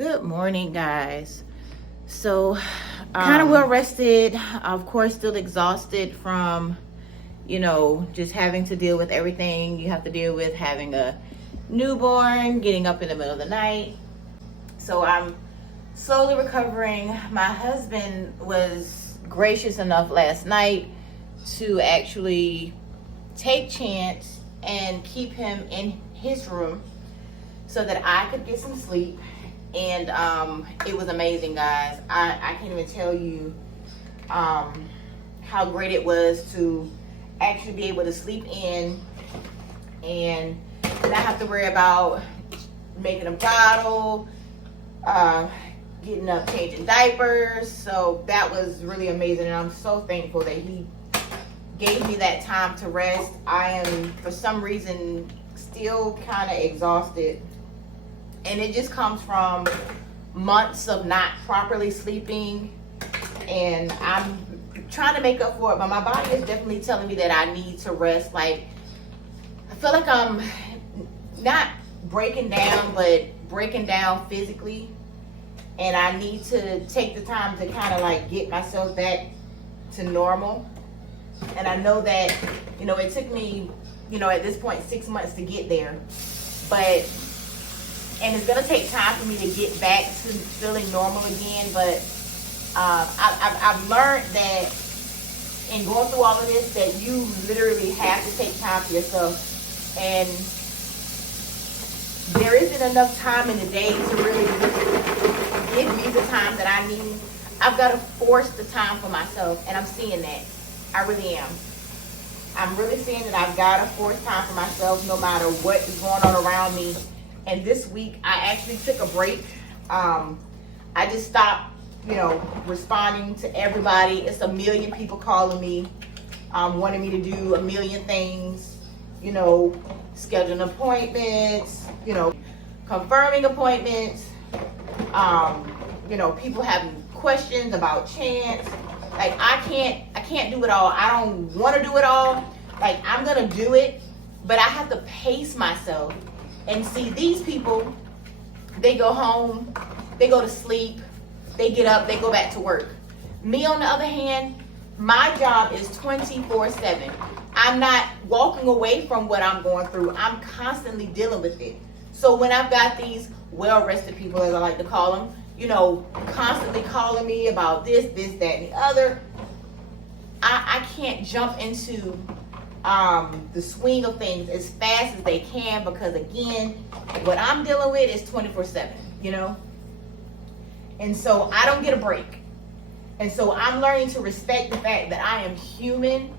Good morning, guys. So kind of well rested, of course, still exhausted from just having to deal with everything you have to deal with, having a newborn, getting up in the middle of the night. So I'm slowly recovering. My husband was gracious enough last night to actually take Chance and keep him in his room so that I could get some sleep. And it was amazing, guys. I can't even tell you how great it was to actually be able to sleep in and not have to worry about making a bottle, getting up, changing diapers. So that was really amazing, and I'm so thankful that he gave me that time to rest. I am, for some reason, still kind of exhausted, and it just comes from months of not properly sleeping, and I'm trying to make up for it, but my body is definitely telling me that I need to rest. Like, I feel like I'm not breaking down, but breaking down physically, and I need to take the time to kind of like get myself back to normal. And I know that, it took me, at this point, 6 months to get there, and it's gonna take time for me to get back to feeling normal again. But I've learned that in going through all of this, that you literally have to take time for yourself. And there isn't enough time in the day to really give me the time that I need. I've got to force the time for myself, and I'm seeing that. I really am. I'm really seeing that I've got to force time for myself no matter what is going on around me. And this week, I actually took a break. I just stopped, responding to everybody. It's a million people calling me, wanting me to do a million things, scheduling appointments, confirming appointments, people having questions about Chance. Like, I can't do it all. I don't want to do it all. Like, I'm going to do it, but I have to pace myself. And see, these people, they go home, they go to sleep, they get up, they go back to work. Me, on the other hand, my job is 24/7. I'm not walking away from what I'm going through. I'm constantly dealing with it. So when I've got these well-rested people, as I like to call them, constantly calling me about this, that, and the other, I can't jump into the swing of things as fast as they can, because again, what I'm dealing with is 24/7, and so I don't get a break. And so I'm learning to respect the fact that I am human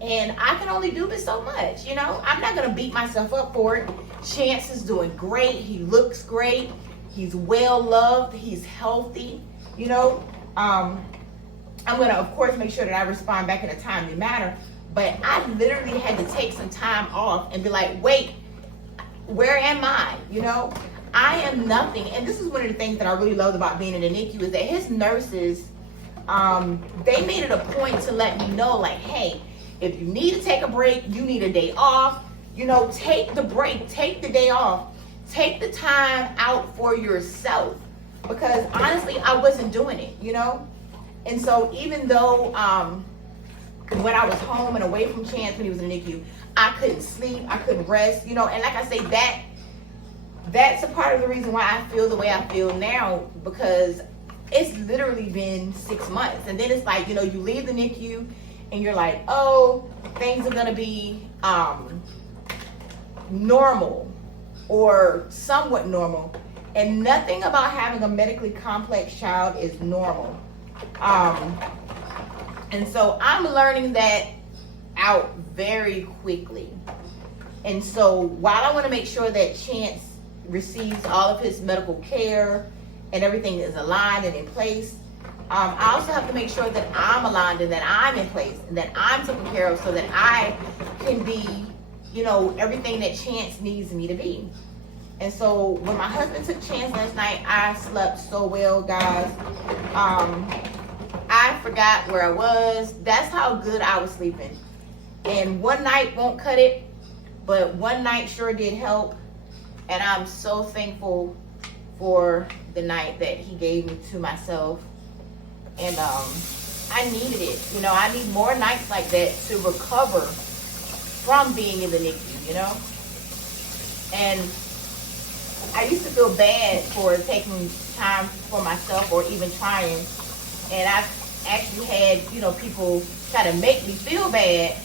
and I can only do this so much. I'm not going to beat myself up for it. Chance is doing great. He looks great. He's well loved. He's healthy. I'm going to, of course, make sure that I respond back in a timely manner. But I literally had to take some time off and be like, wait, where am I? I am nothing. And this is one of the things that I really loved about being in the NICU, is that his nurses, they made it a point to let me know, like, hey, if you need to take a break, you need a day off, take the break, take the day off, take the time out for yourself. Because honestly, I wasn't doing it, And so even though, when I was home and away from Chance when he was in the NICU, I couldn't sleep, I couldn't rest, and like I say, that's a part of the reason why I feel the way I feel now, because it's literally been 6 months. And then it's like, you leave the NICU and you're like, oh, things are going to be normal or somewhat normal. And nothing about having a medically complex child is normal. And so I'm learning that out very quickly. And so while I want to make sure that Chance receives all of his medical care and everything is aligned and in place, I also have to make sure that I'm aligned and that I'm in place and that I'm taken care of, so that I can be, everything that Chance needs me to be. And so when my husband took Chance last night, I slept so well, guys. I forgot where I was. That's how good I was sleeping. And one night won't cut it, but one night sure did help. And I'm so thankful for the night that he gave me to myself. And I needed it. You know, I need more nights like that to recover from being in the NICU, you know? And I used to feel bad for taking time for myself or even trying. And I've actually had, you know, people try to make me feel bad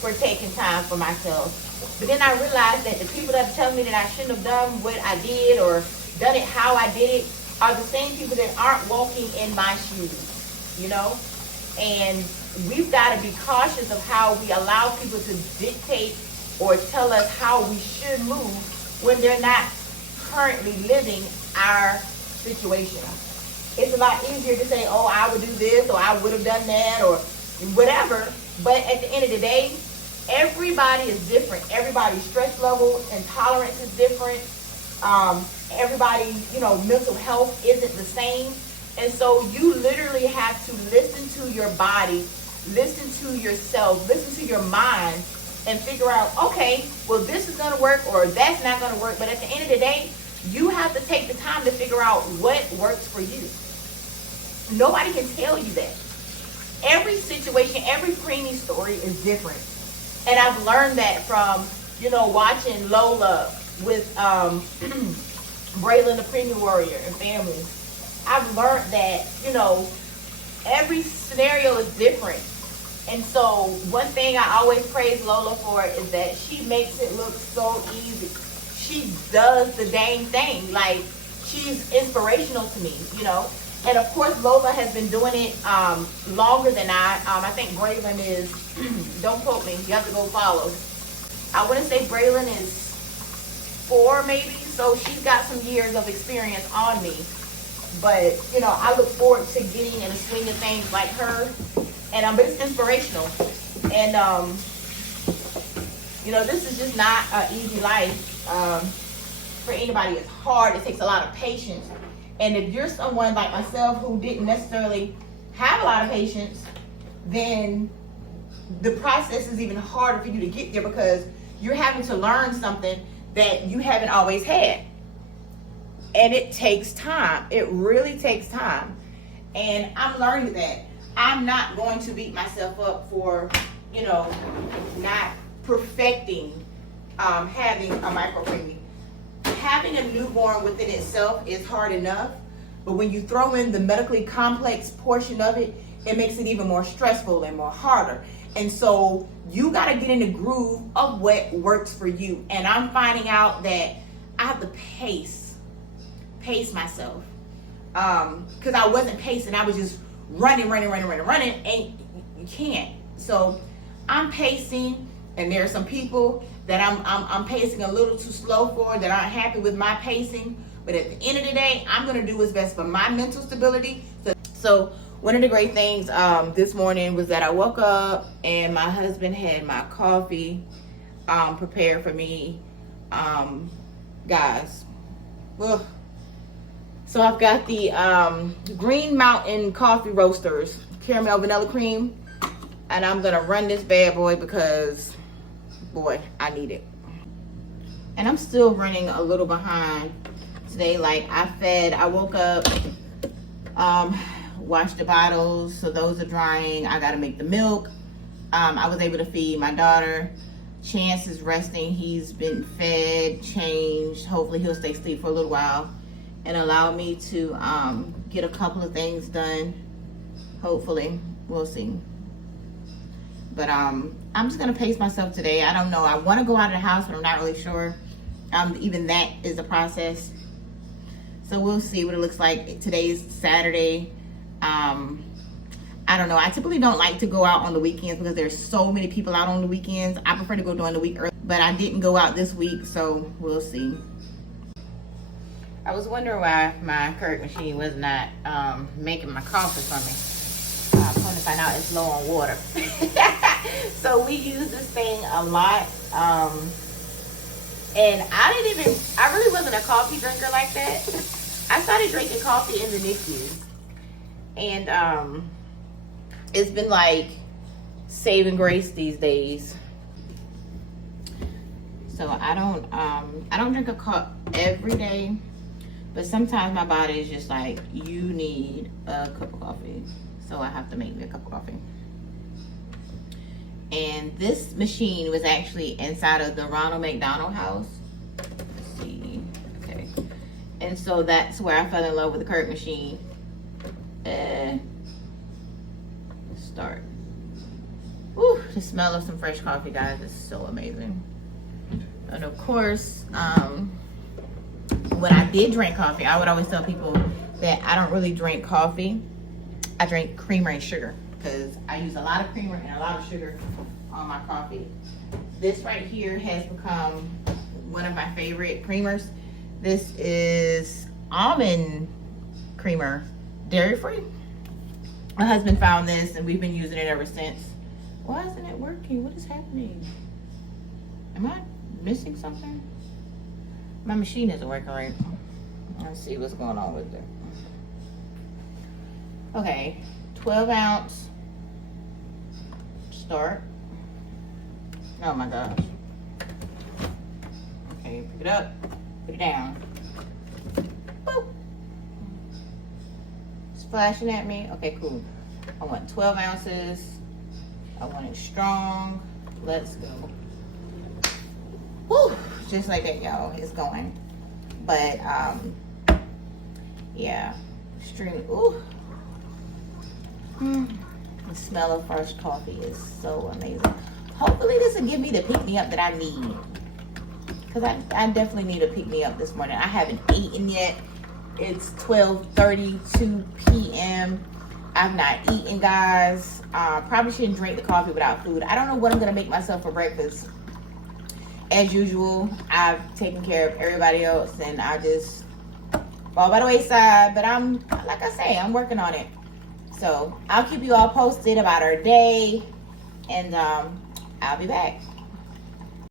for taking time for myself. But then I realized that the people that are telling me that I shouldn't have done what I did or done it how I did it are the same people that aren't walking in my shoes, you know? And we've got to be cautious of how we allow people to dictate or tell us how we should move when they're not currently living our situation. It's a lot easier to say, oh, I would do this or I would have done that or whatever. But at the end of the day, everybody is different. Everybody's stress level and tolerance is different. Everybody, you know, mental health isn't the same. And so you literally have to listen to your body, listen to yourself, listen to your mind, and figure out, okay, well, this is going to work or that's not going to work. But at the end of the day, you have to take the time to figure out what works for you. Nobody can tell you that. Every situation, every preemie story is different. And I've learned that from, you know, watching Lola with Braylon, the preemie warrior, and family. I've learned that, you know, every scenario is different. And so one thing I always praise Lola for is that she makes it look so easy. She does the dang thing. Like, she's inspirational to me, you know. And of course, Lola has been doing it longer than I think Braylon is, don't quote me, you have to go follow. I want to say Braylon is 4 maybe, so she's got some years of experience on me. But, you know, I look forward to getting in a swing of things like her. And but it's inspirational. And, you know, this is just not an easy life for anybody. It's hard. It takes a lot of patience. And if you're someone like myself who didn't necessarily have a lot of patience, then the process is even harder for you to get there because you're having to learn something that you haven't always had. And it takes time. It really takes time. And I'm learning that. I'm not going to beat myself up for, you know, not perfecting having a micropreemie. Having a newborn within itself is hard enough, but when you throw in the medically complex portion of it, it makes it even more stressful and more harder. And so you got to get in the groove of what works for you. And I'm finding out that I have to pace myself. Because I wasn't pacing. I was just running, and you can't. So I'm pacing, and there are some people that I'm pacing a little too slow for that aren't happy with my pacing. But at the end of the day, I'm gonna do what's best for my mental stability. So one of the great things this morning was that I woke up and my husband had my coffee prepared for me. Guys, ugh. So I've got the Green Mountain coffee roasters, caramel vanilla cream, and I'm gonna run this bad boy because, boy, I need it. And I'm still running a little behind today. Like I woke up, washed the bottles, so those are drying. I gotta make the milk. I was able to feed my daughter. Chance is resting. He's been fed, changed. Hopefully he'll stay asleep for a little while and allow me to get a couple of things done. Hopefully, we'll see. But I'm just gonna pace myself today. I don't know. I want to go out of the house, but I'm not really sure. Even that is a process. So we'll see what it looks like. Today's Saturday. I don't know. I typically don't like to go out on the weekends because there's so many people out on the weekends. I prefer to go during the week early, but I didn't go out this week, so we'll see. I was wondering why my Keurig machine was not making my coffee for me. I'm going to find out it's low on water. So we use this thing a lot. And I really wasn't a coffee drinker like that. I started drinking coffee in the NICU. And it's been like saving grace these days. So I don't drink a cup every day. But sometimes my body is just like, you need a cup of coffee. So I have to make me a cup of coffee. And this machine was actually inside of the Ronald McDonald House. Let's see. Okay. And so that's where I fell in love with the Keurig machine. Start. Woo, the smell of some fresh coffee, guys, is so amazing. And of course, when I did drink coffee, I would always tell people that I don't really drink coffee. I drink creamer and sugar because I use a lot of creamer and a lot of sugar on my coffee. This right here has become one of my favorite creamers. This is almond creamer, dairy free. My husband found this and we've been using it ever since. Why isn't it working? What is happening? Am I missing something? My machine isn't working right. Let's see what's going on with it. Okay, 12 ounce start. Oh my gosh. Okay, pick it up, put it down. Boop. It's flashing at me. Okay, cool. I want 12 ounces. I want it strong. Let's go. Woo! Just like that, y'all. It's going. But, yeah. Extremely. Ooh. The smell of fresh coffee is so amazing. Hopefully this will give me the pick-me-up that I need. Because I definitely need a pick-me-up this morning. I haven't eaten yet. It's 12:32 p.m. I've not eaten, guys. Probably shouldn't drink the coffee without food. I don't know what I'm going to make myself for breakfast. As usual, I've taken care of everybody else. And I just fall by the wayside. But I'm, like I say, I'm working on it. So I'll keep you all posted about our day. And I'll be back.